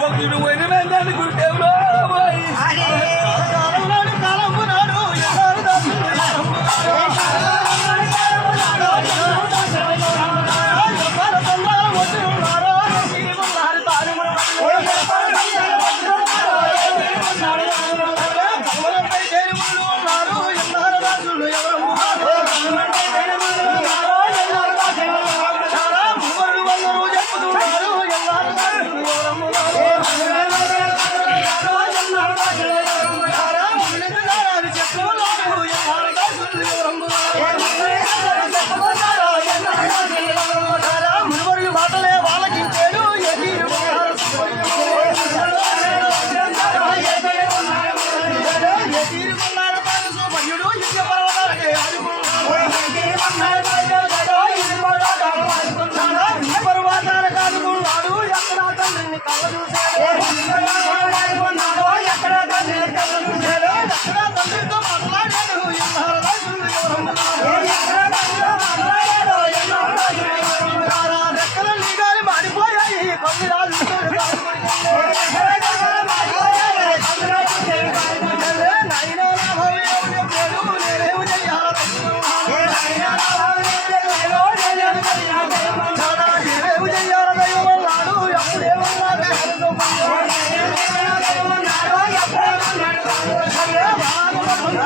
Welcome to Wait a Minute, Good Day, Yeah.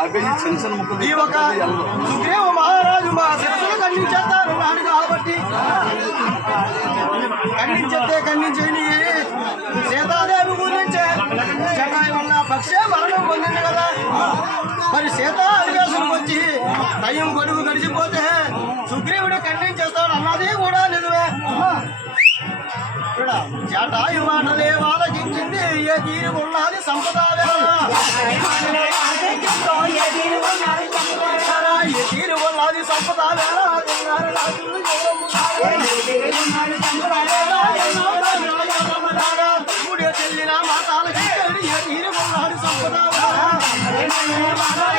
ఈ ఒక సుగ్రీవ మహారాజు మా శిరస్సును ఖండించేస్తారు నాడు కాబట్టి. ఖండించేస్తే ఖండించేని సీతాదేవి గురించి చెన్నై పక్షే మరణం పొందింది కదా. మరి సీత అధివేశంకి వచ్చి టైం గడువు గడిచిపోతే సుగ్రీవుడు ఖండించేస్తాడు అన్నది కూడా నిజమే. జటాయు మాటలే వాళ్ళకించింది ఏ తీరు ఉన్నది సంపద Hold on.